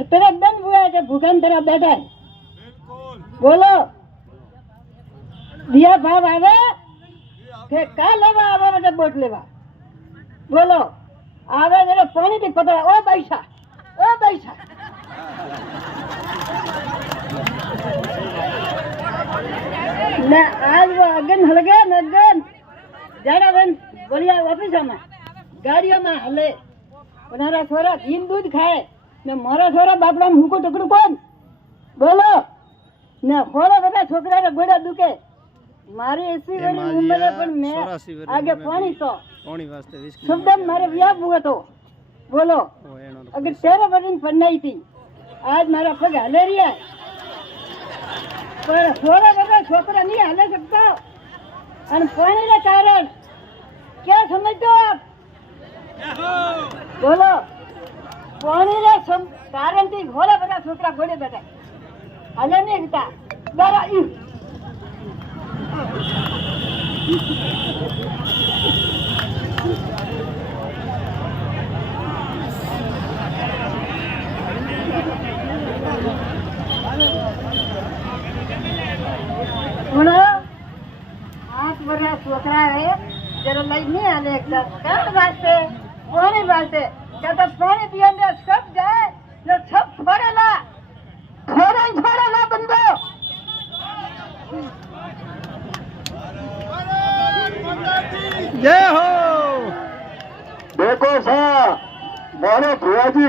तेरा दन हुआ है कि भूखन तेरा बैठा है। बोलो दिया भाव आवे के का लेवा आवे बेटे बोट लेवा। बोलो आवे जरा पानी की पता ओ बैठा ना आज वो अगन हलगे नगन जरा बन बोलिया ऑफिस में गाड़ियों में हले उनारा छोरा दिन दूध खाए ने मारा छोरा बापड़ा में हुको टकड़ू कौन। बोलो ने खोला बेटा छोकरा रे गोड़ा दुके मारी ऐसी बड़ी उम्र पर मैं आगे पानी वास्ते शब्द मारे व्याप हुआ तो बोलो अगर 13 बटन पढ़नाई थी आज मारा पग हले रही है पर छोरा बेटा छोकरा नहीं हले सकता और पानी के कारण क्या समझते हो आप। बोलो पानी के कारण थी घोड़ा बेटा छोकरा घोड़े बैठे हले नहीं सकता जरा छोकरा है जरा लई नहीं आने एकदम कौन वास्ते क्या तो पानी पियंदे सब जाए न सब छोड़ेला बंदो। जय हो। देखो सा मारे भुआ जी